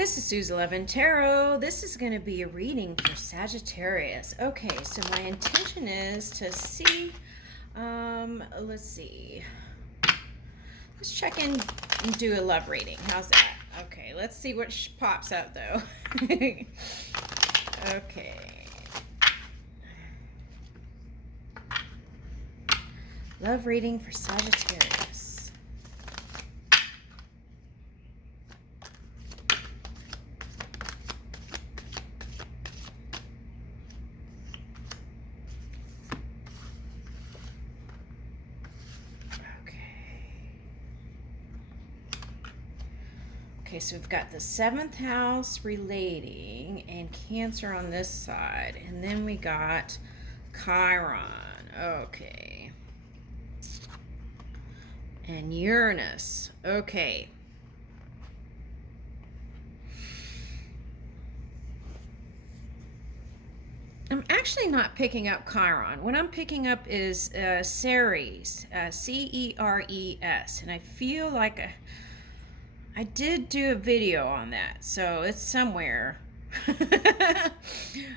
This is Suze 11 Tarot. This is going to be a reading for Sagittarius. Okay, so my intention is to see, let's see. Let's check in and do a love reading. How's that? Okay, let's see what pops up though. Okay. Love reading for Sagittarius. Okay, so we've got the 7th house relating and Cancer on this side. And then we got Chiron. Okay. And Uranus. Okay. I'm actually not picking up Chiron. What I'm picking up is Ceres. Ceres. And I feel like I did do a video on that, so it's somewhere.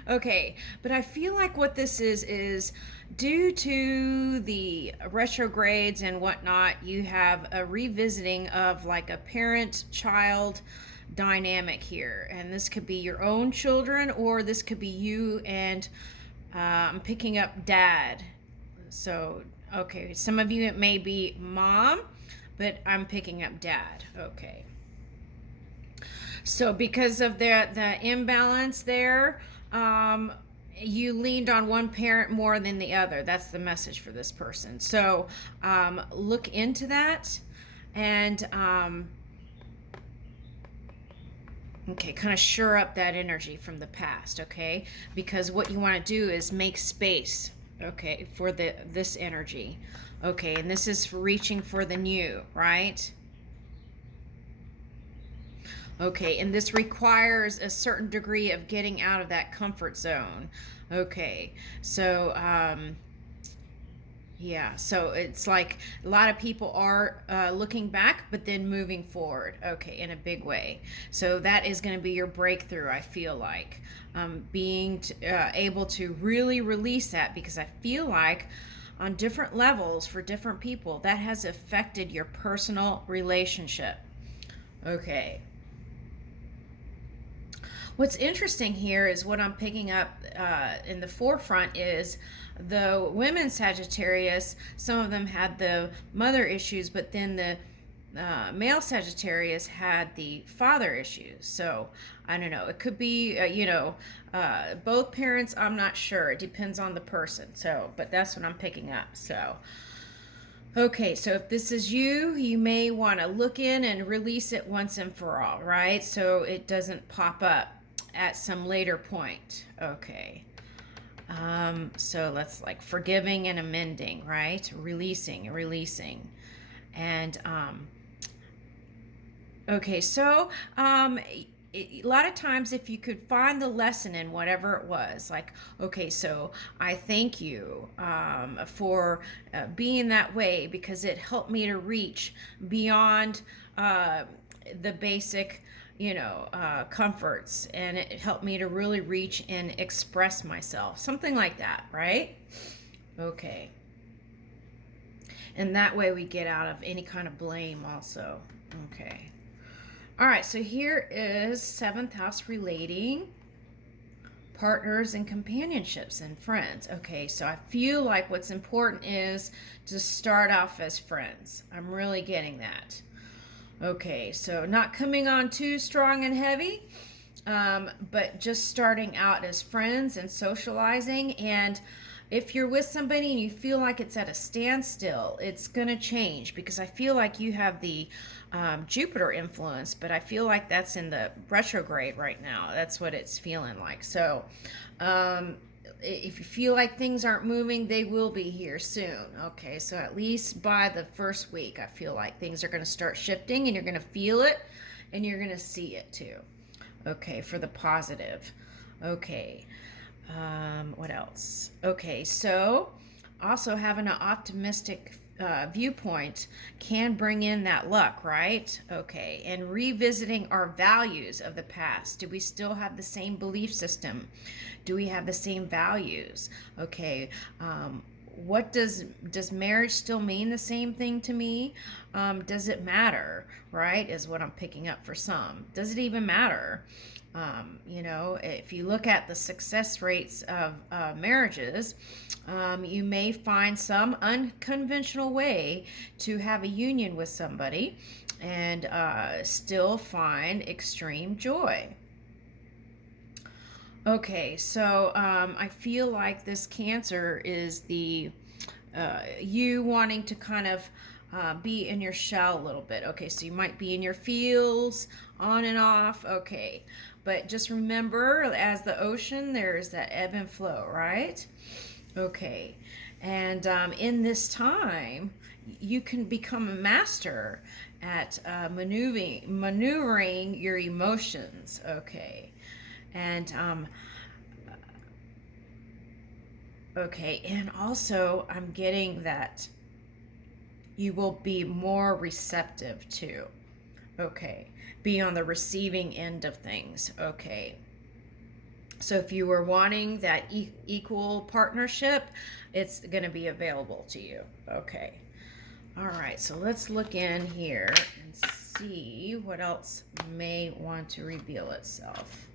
Okay, but I feel like what this is due to the retrogrades and whatnot, you have a revisiting of like a parent-child dynamic here. And this could be your own children, or this could be you and I'm picking up dad. So, okay, some of you it may be mom, but I'm picking up dad. Okay. So because of the imbalance there, you leaned on one parent more than the other. That's the message for this person. So look into that and okay, kind of shore up that energy from the past, okay? Because what you want to do is make space, okay, for this energy. Okay, and this is for reaching for the new, right? Okay, and this requires a certain degree of getting out of that comfort zone. Okay, so yeah, so it's like a lot of people are looking back, but then moving forward, okay, in a big way. So that is going to be your breakthrough, I feel like. Being able to really release that, because I feel like on different levels for different people, that has affected your personal relationship. Okay. What's interesting here is what I'm picking up in the forefront is the women Sagittarius. Some of them had the mother issues, but then the male Sagittarius had the father issues. So I don't know. It could be, both parents. I'm not sure. It depends on the person. So, but that's what I'm picking up. So. Okay, so if this is you, you may want to look in and release it once and for all, right? So it doesn't pop up at some later point. Okay. So let's like forgiving and amending, right? Releasing. And, okay, so, a lot of times if you could find the lesson in whatever it was, like, okay, so I thank you for being that way, because it helped me to reach beyond the basic comforts, and it helped me to really reach and express myself, something like that, right? Okay, and that way we get out of any kind of blame also. Okay. All right, so here is 7th house relating, partners and companionships and friends. Okay, so I feel like what's important is to start off as friends. I'm really getting that. Okay, so not coming on too strong and heavy, but just starting out as friends and socializing. And if you're with somebody and you feel like it's at a standstill, it's going to change, because I feel like you have the Jupiter influence, but I feel like that's in the retrograde right now. That's what it's feeling like. So if you feel like things aren't moving, they will be here soon. Okay, so at least by the first week, I feel like things are going to start shifting, and you're going to feel it and you're going to see it too. Okay, for the positive. Okay. What else? Okay, so also having an optimistic viewpoint can bring in that luck, right? Okay, and revisiting our values of the past. Do we still have the same belief system? Do we have the same values? Okay, what does marriage still mean the same thing to me? Does it matter, right? Is what I'm picking up for some. Does it even matter? If you look at the success rates of marriages, you may find some unconventional way to have a union with somebody and still find extreme joy. Okay, so I feel like this Cancer is the you wanting to kind of be in your shell a little bit. Okay, so you might be in your feels, on and off. Okay, but just remember, as the ocean, there's that ebb and flow, right? Okay, and in this time, you can become a master at maneuvering your emotions. Okay, and okay, and also I'm getting that you will be more receptive too. Okay, be on the receiving end of things. Okay, so if you were wanting that equal partnership, it's going to be available to you. Okay, all right, so let's look in here and see what else may want to reveal itself.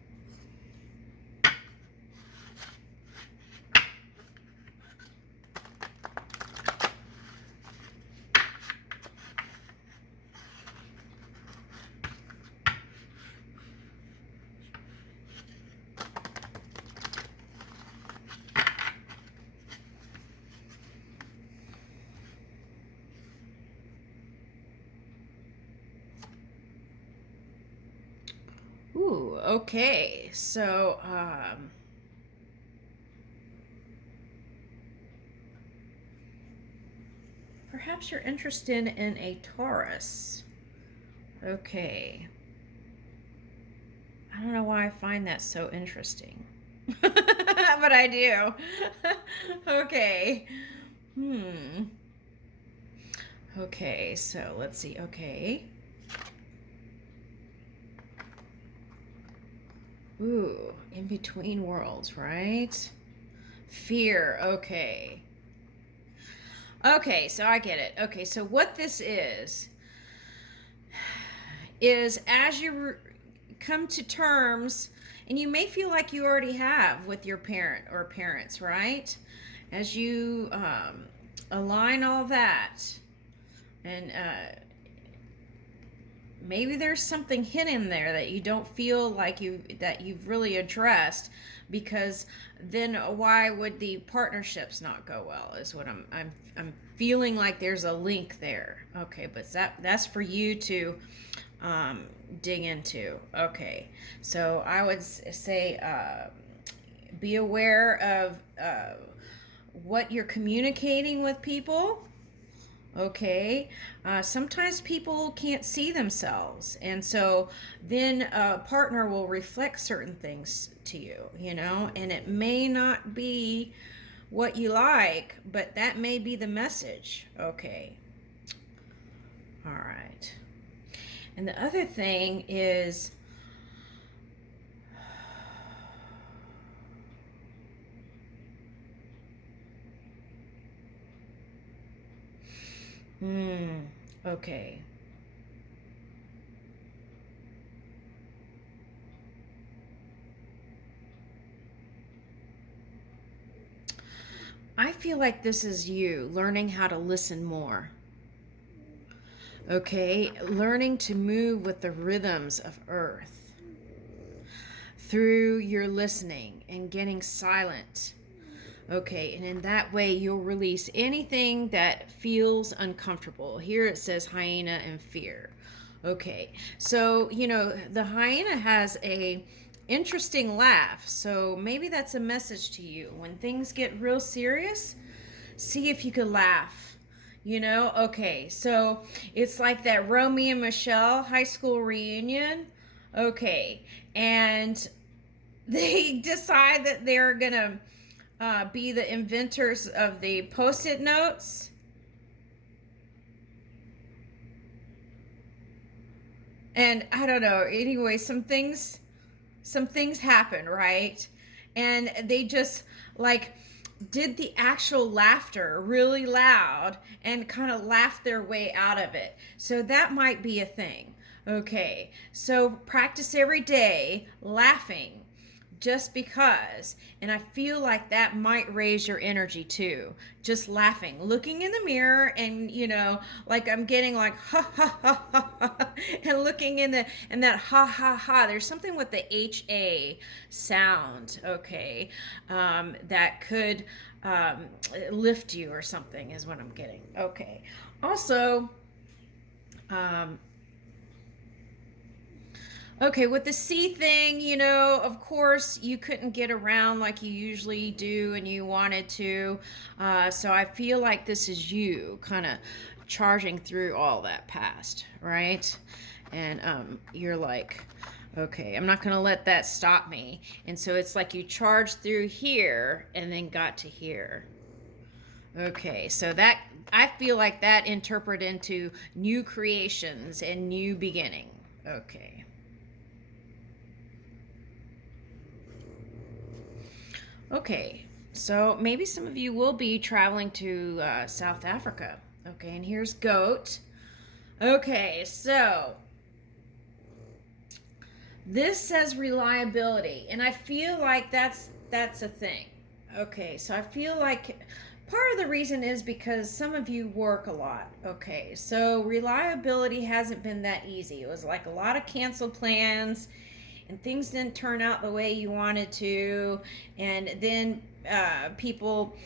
Ooh, okay. So, perhaps you're interested in a Taurus. Okay. I don't know why I find that so interesting. But I do. Okay. Okay, so let's see. Okay. Ooh, in between worlds, right? Fear. Okay. Okay, so I get it. Okay, so what this is as you come to terms, and you may feel like you already have with your parent or parents, right? As you align all that, and maybe there's something hidden there that you don't feel like you've really addressed, because then why would the partnerships not go well? Is what I'm feeling like there's a link there. Okay, but that's for you to dig into. Okay, so I would say be aware of what you're communicating with people. Okay, sometimes people can't see themselves, and so then a partner will reflect certain things to you, and it may not be what you like, but that may be the message. Okay, all right. And the other thing is, okay. I feel like this is you learning how to listen more. Okay, learning to move with the rhythms of Earth through your listening and getting silent. Okay, and in that way you'll release anything that feels uncomfortable. Here it says hyena and fear. Okay, so the hyena has a interesting laugh, so maybe that's a message to you. When things get real serious, see if you could laugh. Okay, so it's like that Romeo and Michelle high school reunion. Okay, and they decide that they're gonna be the inventors of the post-it notes. And I don't know, anyway, some things happen, right? And they just like did the actual laughter really loud and kind of laughed their way out of it. So that might be a thing. Okay, so practice every day laughing just because. And I feel like that might raise your energy too. Just laughing, looking in the mirror, and like I'm getting like ha ha ha ha, ha and looking in that ha ha ha. There's something with the HA sound, okay, that could lift you or something is what I'm getting. Okay. Also, um, okay, with the C thing, of course, you couldn't get around like you usually do and you wanted to. So I feel like this is you kind of charging through all that past, right? And you're like, okay, I'm not going to let that stop me. And so it's like you charged through here and then got to here. Okay, so that I feel like that interpret into new creations and new beginning. Okay. Okay, so maybe some of you will be traveling to South Africa. Okay, and here's goat. Okay, so this says reliability, and I feel like that's a thing. Okay, so I feel like part of the reason is because some of you work a lot. Okay, so reliability hasn't been that easy. It was like a lot of canceled plans and things didn't turn out the way you wanted to, and then people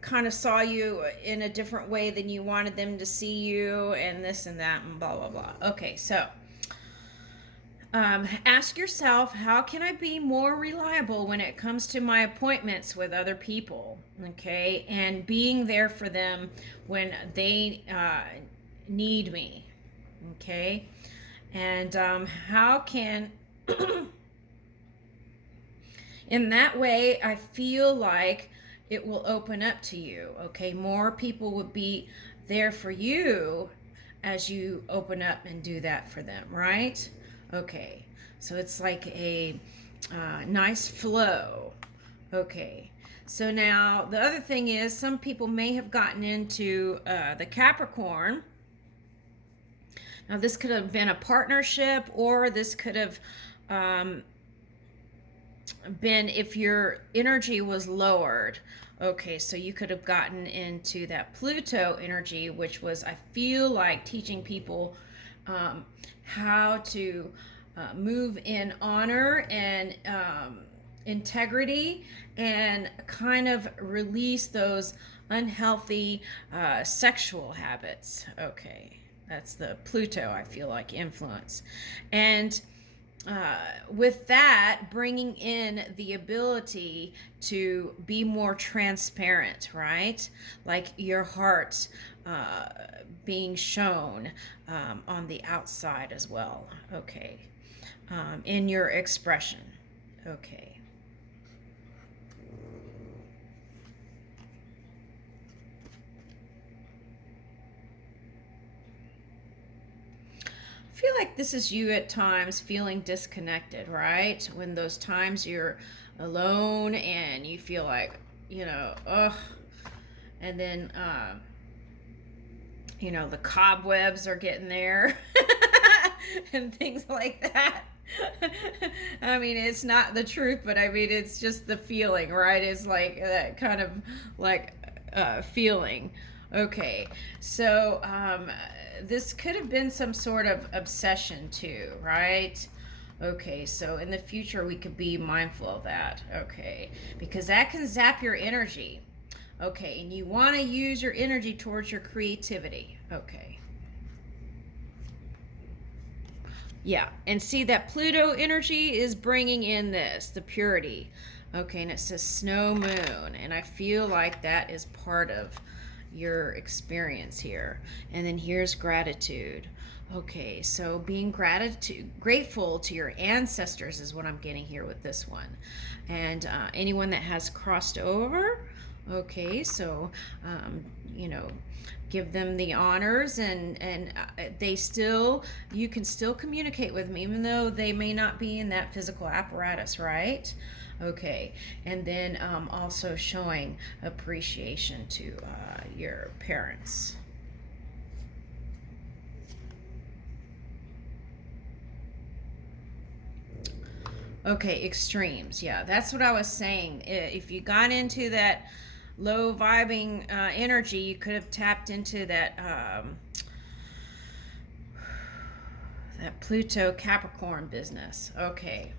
kind of saw you in a different way than you wanted them to see you, and this and that and blah blah blah. Okay, so ask yourself, how can I be more reliable when it comes to my appointments with other people? Okay, and being there for them when they need me. Okay, and how can in that way, I feel like it will open up to you. Okay, more people will be there for you as you open up and do that for them, right? Okay, so it's like a nice flow. Okay, so now the other thing is some people may have gotten into the Capricorn. Now, this could have been a partnership, or this could have been if your energy was lowered. Okay, so you could have gotten into that Pluto energy, which was, I feel like, teaching people how to move in honor and integrity and kind of release those unhealthy sexual habits. Okay, that's the Pluto, I feel like, influence. And with that, bringing in the ability to be more transparent, right? Like your heart being shown on the outside as well. Okay. In your expression. Okay. I feel like this is you at times feeling disconnected, right? When those times you're alone and you feel like, ugh, and then, the cobwebs are getting there and things like that. I mean, it's not the truth, but I mean, it's just the feeling, right? It's like that kind of like feeling. Okay, so this could have been some sort of obsession too, right? Okay, so in the future we could be mindful of that, okay? Because that can zap your energy, okay? And you want to use your energy towards your creativity, okay? Yeah, and see that Pluto energy is bringing in this, the purity, okay? And it says snow moon, and I feel like that is part of your experience here. And then here's gratitude. Okay, so being grateful to your ancestors is what I'm getting here with this one. And anyone that has crossed over, okay, so give them the honors, and you can still communicate with them even though they may not be in that physical apparatus, right? Okay, and then also showing appreciation to your parents. Okay, extremes. Yeah, that's what I was saying. If you got into that low vibing energy, you could have tapped into that that Pluto Capricorn business. Okay.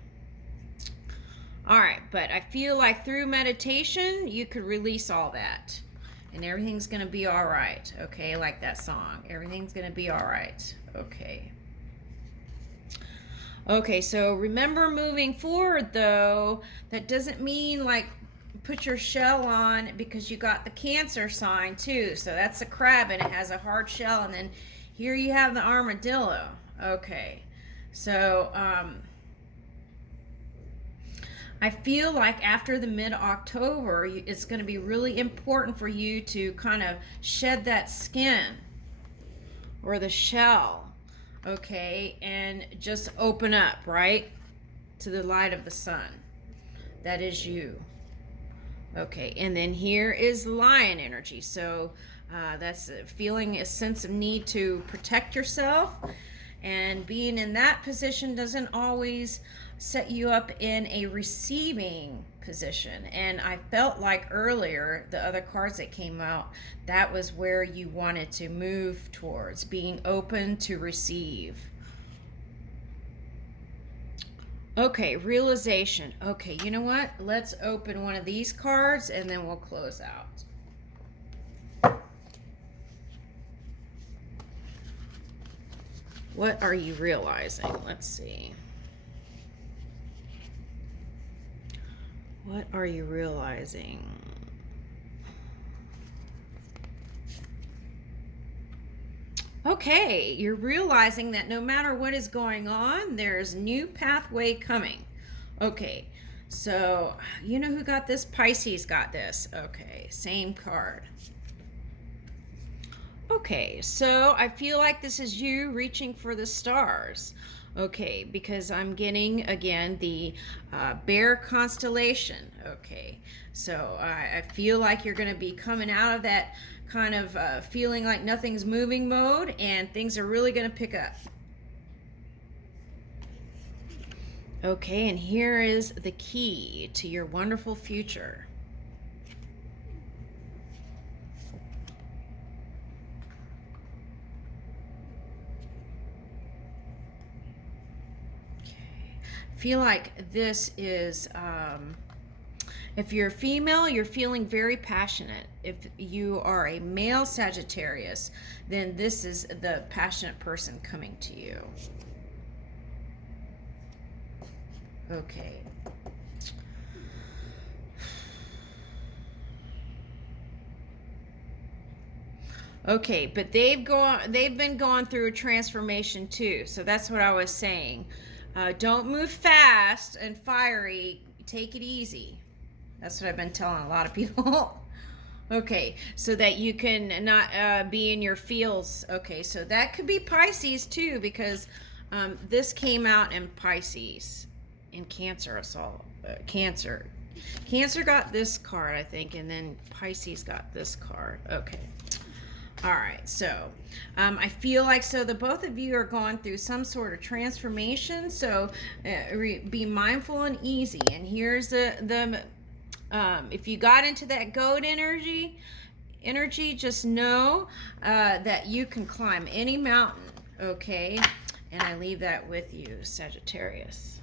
All right, but I feel like through meditation, you could release all that, and everything's gonna be all right. Okay, like that song. Everything's gonna be all right. Okay. Okay, so remember, moving forward though, that doesn't mean like put your shell on, because you got the Cancer sign too. So that's a crab and it has a hard shell, and then here you have the armadillo. Okay, so I feel like after the mid-October, it's going to be really important for you to kind of shed that skin or the shell, okay, and just open up, right, to the light of the sun. That is you. Okay, and then here is lion energy. So that's feeling a sense of need to protect yourself, and being in that position doesn't always set you up in a receiving position. And I felt like earlier, the other cards that came out, that was where you wanted to move towards, being open to receive. Okay, realization. Okay, you know what? Let's open one of these cards and then we'll close out. What are you realizing? Let's see. What are you realizing? Okay, you're realizing that no matter what is going on, there's new pathway coming. Okay, so you know who got this? Pisces got this. Okay, same card. Okay, so I feel like this is you reaching for the stars. Okay, because I'm getting, again, the bear constellation. Okay, so I feel like you're going to be coming out of that kind of feeling like nothing's moving mode, and things are really going to pick up. Okay, and here is the key to your wonderful future. Feel like this is, if you're a female, you're feeling very passionate. If you are a male Sagittarius, then this is the passionate person coming to you. Okay. Okay, but they've been going through a transformation too. So that's what I was saying. Don't move fast and fiery. Take it easy. That's what I've been telling a lot of people. Okay, so that you can not be in your feels. Okay, so that could be Pisces too, because this came out in Pisces, in Cancer assault. Cancer got this card, I think, and then Pisces got this card. Okay. All right, so I feel like the both of you are going through some sort of transformation, so be mindful and easy. And here's the if you got into that goat energy, just know that you can climb any mountain, okay? And I leave that with you, Sagittarius.